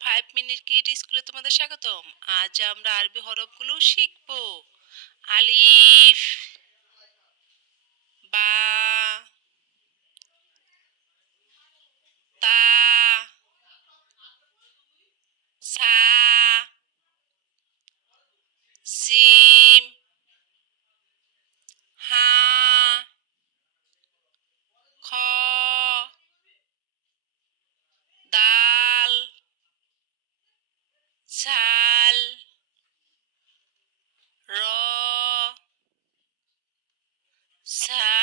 5 minute kid স্কুলে তোমাদের স্বাগতম। আজ আমরা আরবি হরফগুলো শিখব। আলিফ, বা, তা, সা, জিম, হা, খ, দাল, ঝাল, র, ঝা,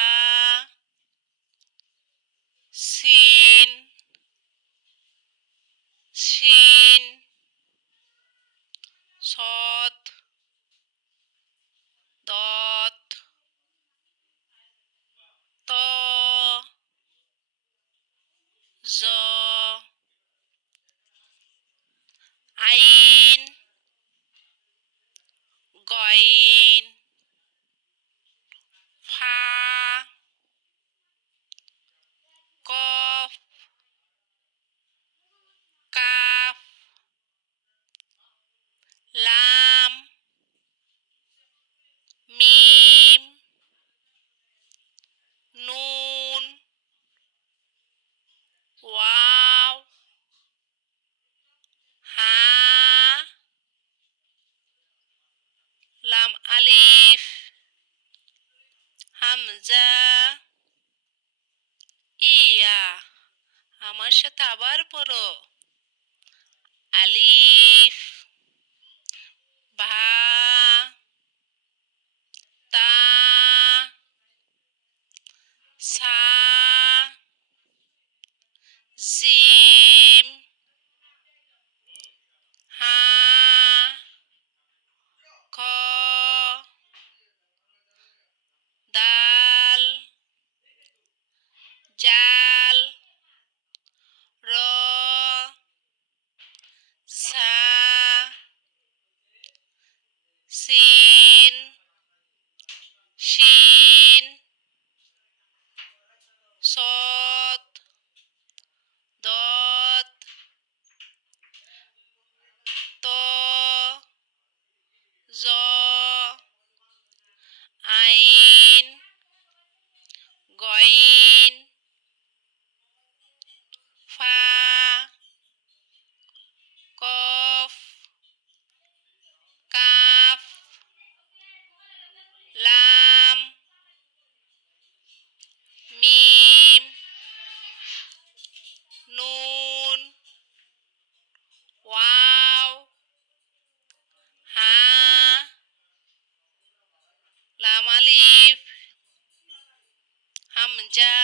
সিন, শিন, সদ, দত, ত, জ, আইন, গইন, ফা, কফ, কাফ, লাম, মিম, নুন, ওয়াও, হা, লাম আলিফ, হামজা, ইয়া। আমার সাথে আবার পড়ো। আলিফ, বা, তা, সা, জিম, হা, খ, দাল, জাল, র, ঝা, সিন, শিন, সদ, দত, ত, জ, আইন, গইন, ফা, কফ, কাফ, লাম, মিম, নুন, ওয়াও, হা, লাম আলিফ, হামজা,